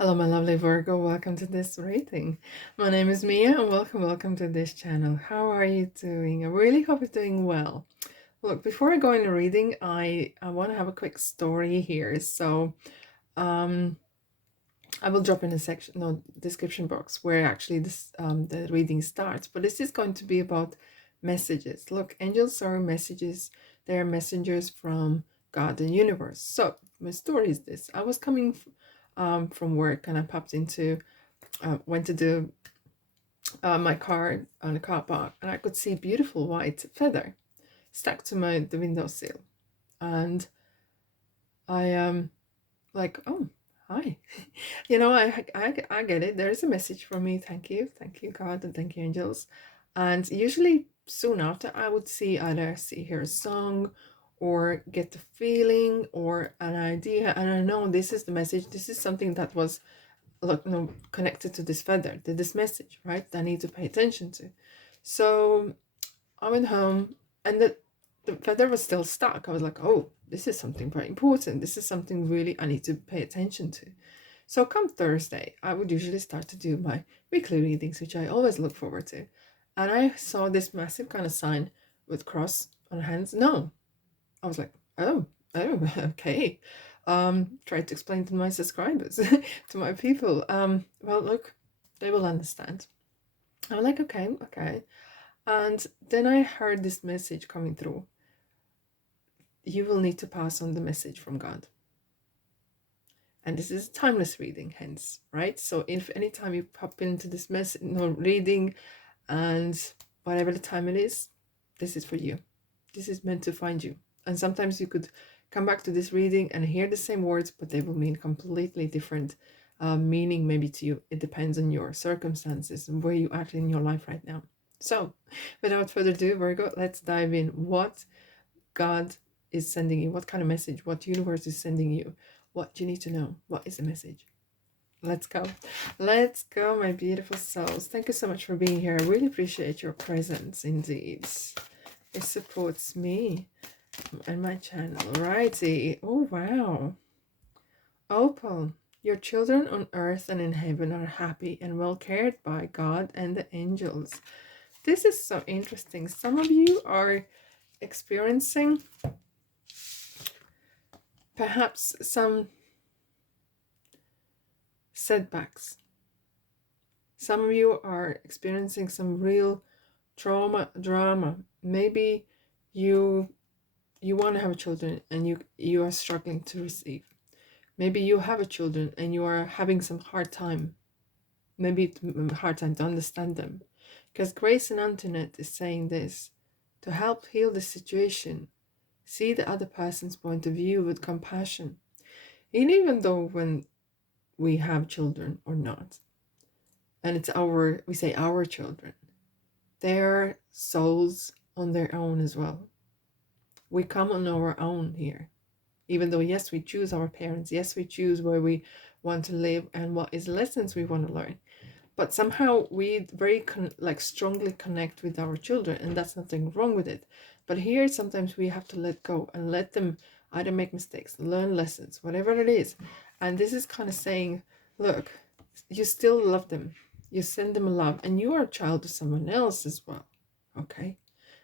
Hello, my lovely Virgo. Welcome to this reading. My name is Mia, and welcome to this channel. How are you doing? I really hope you're doing well. Look, before I go into reading, I want to have a quick story here. So, I will drop in a description box where actually the reading starts. But this is going to be about messages. Look, angels are messages. They are messengers from God and universe. So my story is this: I was coming from work, and I popped into went to do my car on the car park, and I could see a beautiful white feather stuck to the windowsill, and I like, oh, hi. I get it. There is a message from me. Thank you God, and thank you angels. And usually soon after, I would hear a song or get the feeling or an idea, and I know this is the message. This is something that was connected to this feather, to this message, right? I need to pay attention to. So I went home, and the feather was still stuck. I was like, oh, this is something very important. This is something really I need to pay attention to. So come Thursday, I would usually start to do my weekly readings, which I always look forward to. And I saw this massive kind of sign with cross on hands. No. I was like, oh, okay. Tried to explain to my subscribers, to my people. Well, look, they will understand. I'm like, okay. And then I heard this message coming through. You will need to pass on the message from God. And this is a timeless reading, hence, right? So if anytime you pop into this reading, and whatever the time it is, this is for you. This is meant to find you. And sometimes you could come back to this reading and hear the same words, but they will mean completely different meaning maybe to you. It depends on your circumstances and where you are in your life right now. So without further ado, Virgo, let's dive in. What God is sending you, what kind of message, what universe is sending you, what you need to know, what is the message. Let's go. Let's go, my beautiful souls. Thank you so much for being here. I really appreciate your presence indeed. It supports me and my channel. Righty. Oh, wow. Opal. Your children on earth and in heaven are happy and well cared by God and the angels. This is so interesting. Some of you are experiencing perhaps some setbacks. Some of you are experiencing some real drama. Maybe you want to have children and you are struggling to receive. Maybe you have a children and you are having some hard time. Maybe a hard time to understand them. Because Grace and Antoinette is saying this: to help heal the situation, see the other person's point of view with compassion. And even though when we have children or not, and it's we say our children, they're souls on their own as well. We come on our own here. Even though, yes, we choose our parents, yes, we choose where we want to live and what is lessons we want to learn. But somehow we very strongly connect with our children, and that's nothing wrong with it. But here, sometimes we have to let go and let them either make mistakes, learn lessons, whatever it is. And this is kind of saying, look, you still love them. You send them love, and you are a child of someone else as well. Okay?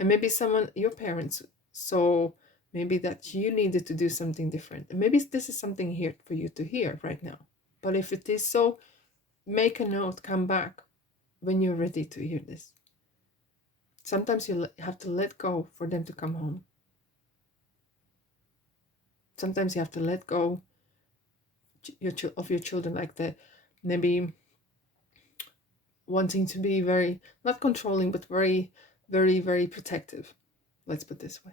And maybe your parents, so maybe that you needed to do something different. And maybe this is something here for you to hear right now. But if it is so, make a note, come back when you're ready to hear this. Sometimes you have to let go for them to come home. Sometimes you have to let go of your children, like maybe wanting to be very, not controlling, but very, very, very protective. Let's put it this way.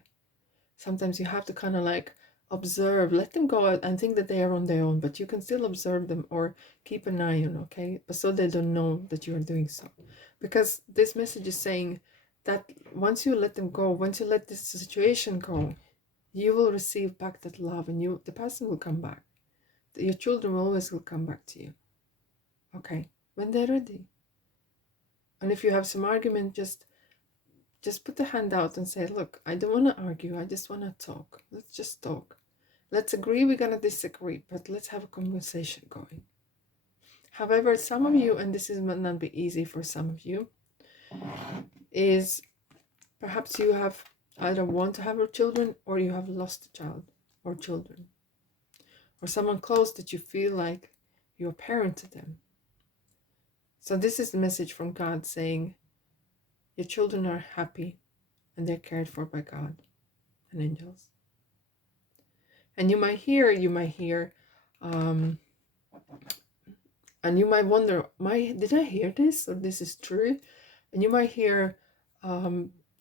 Sometimes you have to kind of observe, let them go out and think that they are on their own, but you can still observe them or keep an eye on, okay? But so they don't know that you are doing so. Because this message is saying that once you let them go, once you let this situation go, you will receive back that love, and the person will come back. Your children always will come back to you. Okay? When they're ready. And if you have some argument, just put the hand out and say, look, I don't want to argue. I just want to talk. Let's just talk. Let's agree we're going to disagree, but let's have a conversation going. However, some of you, and this might not be easy for some of you, is perhaps you have either want to have children, or you have lost a child or children, or someone close that you feel like you're a parent to them. So this is the message from God saying your children are happy and they're cared for by God and angels. And you might hear, and you might wonder, did I hear this, or this is true? And you might hear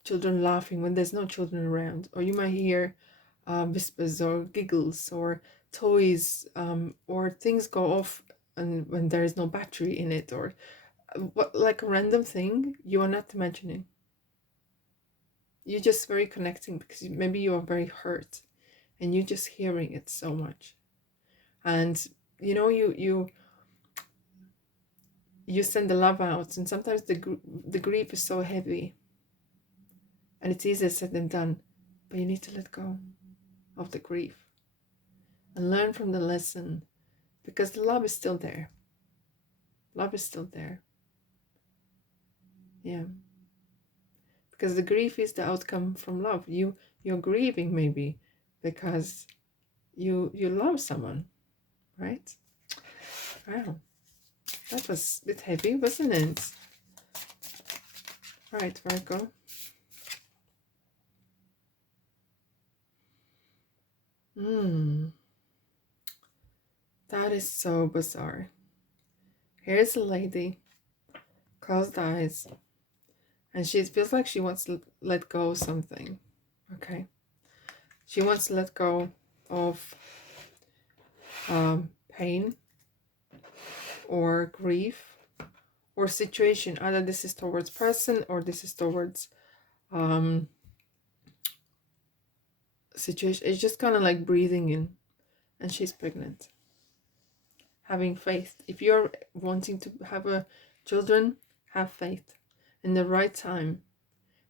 children laughing when there's no children around, or you might hear whispers or giggles or toys, or things go off and when there is no battery in it, or like a random thing you are not imagining. You're just very connecting because maybe you are very hurt and you're just hearing it so much. And you send the love out, and sometimes the grief is so heavy and it's easier said than done, but you need to let go of the grief and learn from the lesson, because the love is still there. Love is still there. Yeah. Because the grief is the outcome from love. You're grieving maybe because you love someone, right? Wow. That was a bit heavy, wasn't it? Right, Virgo. That is so bizarre. Here's a lady, closed eyes, and she feels like she wants to let go of something. Okay. She wants to let go of pain or grief or situation. Either this is towards person or this is towards situation. It's just kind of like breathing in, and she's pregnant. Having faith. If you're wanting to have children, have faith in the right time,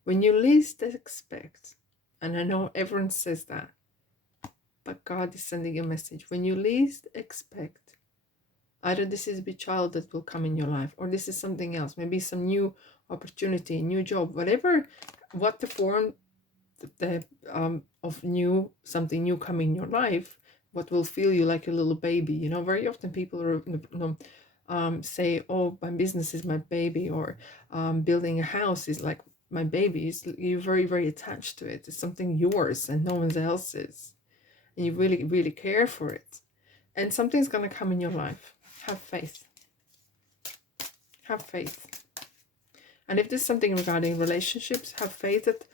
when you least expect. And I know everyone says that, but God is sending a message. When you least expect, either this is a child that will come in your life, or this is something else, maybe some new opportunity, new job, whatever, what the form of new, something new coming in your life, what will feel you like a little baby. Very often people say, oh, my business is my baby, or building a house is like my baby. You're very, very attached to it. It's something yours and no one else's, and you really, really care for it, and something's gonna come in your life. Have faith. Have faith. And if there's something regarding relationships, have faith that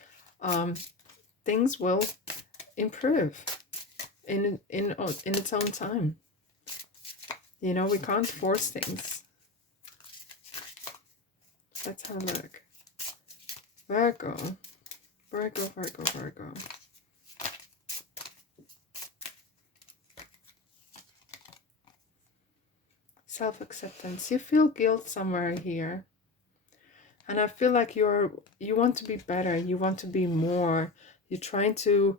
things will improve in its own time. We can't force things. Let's have a look. Virgo. Virgo, Virgo, Virgo. Self-acceptance. You feel guilt somewhere here. And I feel like you want to be better. You want to be more. You're trying to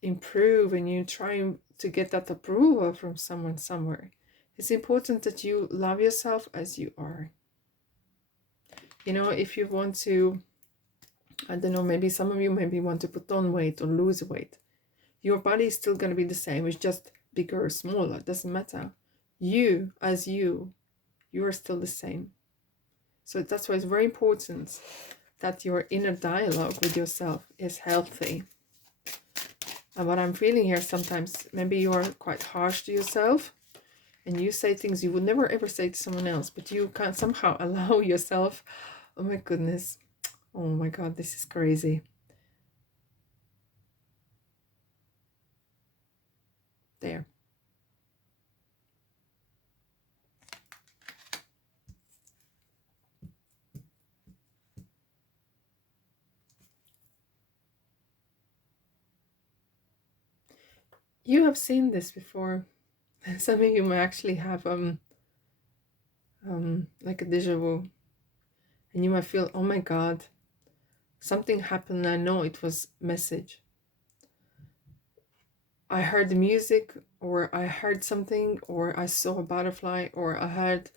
improve, and you're trying to get that approval from someone somewhere. It's important that you love yourself as you are. If you want to, I don't know, maybe some of you maybe want to put on weight or lose weight. Your body is still going to be the same. It's just bigger or smaller. It doesn't matter. You, as you are still the same. So that's why it's very important that your inner dialogue with yourself is healthy. And what I'm feeling here, sometimes maybe you are quite harsh to yourself, and you say things you would never ever say to someone else, but you can somehow allow yourself, oh my goodness, oh my God, this is crazy. There. You have seen this before. Some of you may actually have like a deja vu, and you might feel, oh my God, something happened. I know it was message. I heard the music or I heard something, or I saw a butterfly, or I heard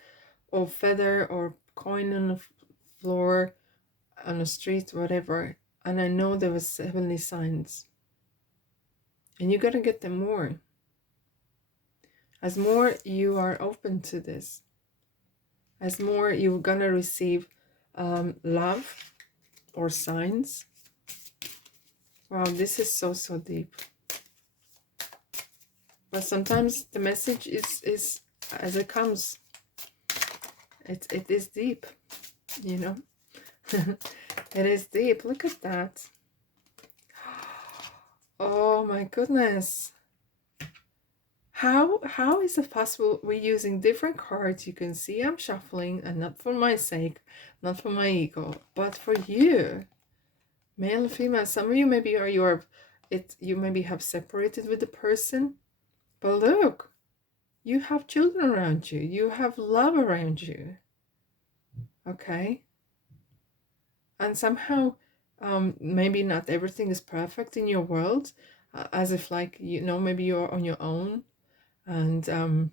a feather or coin on the floor, on the street, whatever, and I know there was heavenly signs. And you gotta get them more. As more you are open to this, as more you're gonna receive love or signs. Wow, this is so, so deep. But sometimes the message is as it comes. It is deep, you know. It is deep. Look at that. Oh my goodness. How is it possible we're using different cards? You can see I'm shuffling, and not for my sake, not for my ego, but for you. Male and female. Some of you maybe you maybe have separated with the person. But look, you have children around you. You have love around you. Okay? And somehow, maybe not everything is perfect in your world, as if like, you know, maybe you're on your own, and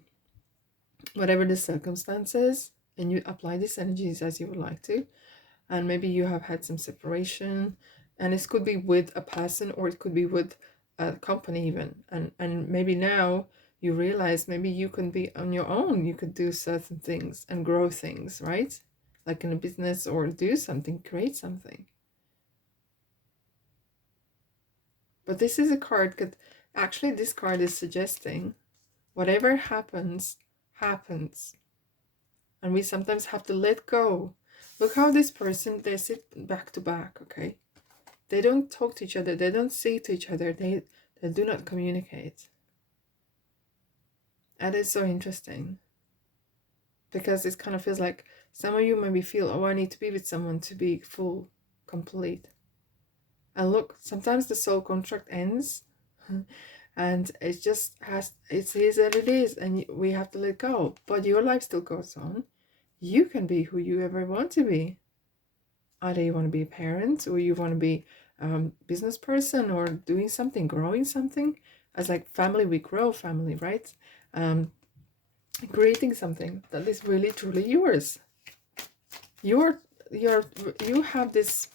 whatever the circumstances, and you apply these energies as you would like to, and maybe you have had some separation, and this could be with a person, or it could be with a company even, and maybe now you realize maybe you can be on your own, you could do certain things and grow things, right? Like in a business, or do something, create something. But this is a card that actually, this card is suggesting whatever happens, happens. And we sometimes have to let go. Look how this person, they sit back to back, okay? They don't talk to each other. They don't say to each other. They do not communicate. And it's so interesting. Because it kind of feels like some of you maybe feel, oh, I need to be with someone to be full, complete. And look, sometimes the soul contract ends. And it just it is that it is, and we have to let go. But your life still goes on. You can be who you ever want to be. Either you want to be a parent, or you want to be business person, or doing something, growing something. As like family, we grow family, right? Creating something that is really truly yours. You have this.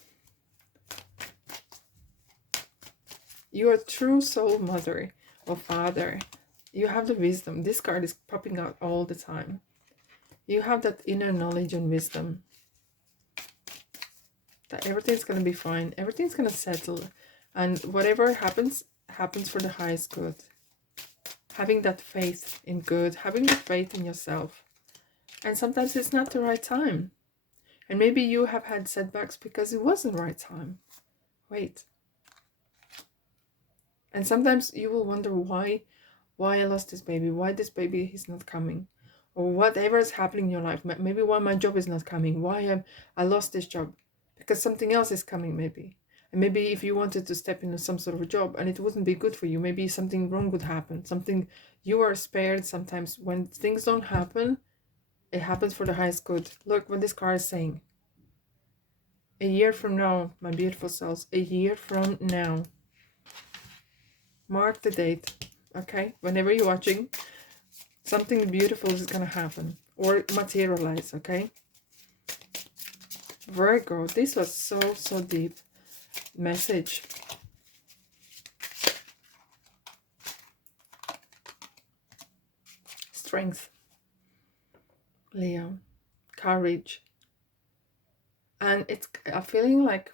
You're a true soul mother or father. You have the wisdom. This card is popping out all the time. You have that inner knowledge and wisdom. That everything's going to be fine. Everything's going to settle. And whatever happens, happens for the highest good. Having that faith in good. Having that faith in yourself. And sometimes it's not the right time. And maybe you have had setbacks because it wasn't the right time. Wait. And sometimes you will wonder why I lost this baby, why this baby is not coming, or whatever is happening in your life. Maybe why my job is not coming, why I lost this job, because something else is coming maybe. And maybe if you wanted to step into some sort of a job and it wouldn't be good for you, maybe something wrong would happen, something you are spared. Sometimes when things don't happen, it happens for the highest good. Look what this card is saying. A year from now, my beautiful souls, a year from now. Mark the date, okay? Whenever you're watching, something beautiful is going to happen or materialize, okay? Virgo, this was so deep message. Strength, Leo, courage. And it's a feeling like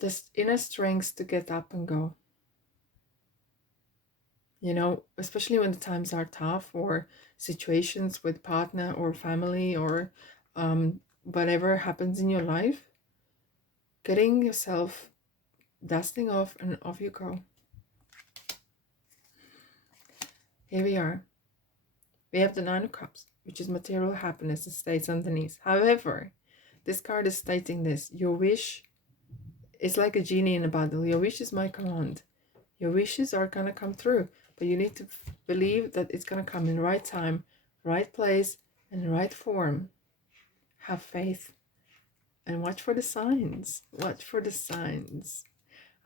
this inner strength to get up and go. You know, especially when the times are tough, or situations with partner or family, or whatever happens in your life, getting yourself, dusting off, and off you go. Here we are. We have the Nine of Cups, which is material happiness. It states underneath. However, this card is stating this. Your wish is like a genie in a bottle. Your wish is my command. Your wishes are going to come through. But you need to believe that it's going to come in the right time, right place, and the right form. Have faith. And watch for the signs. Watch for the signs.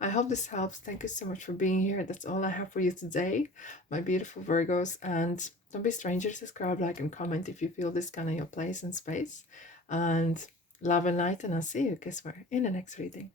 I hope this helps. Thank you so much for being here. That's all I have for you today, my beautiful Virgos. And don't be strangers. Subscribe, like, and comment if you feel this kind of your place and space. And love and light. And I'll see you, guess where, in the next reading.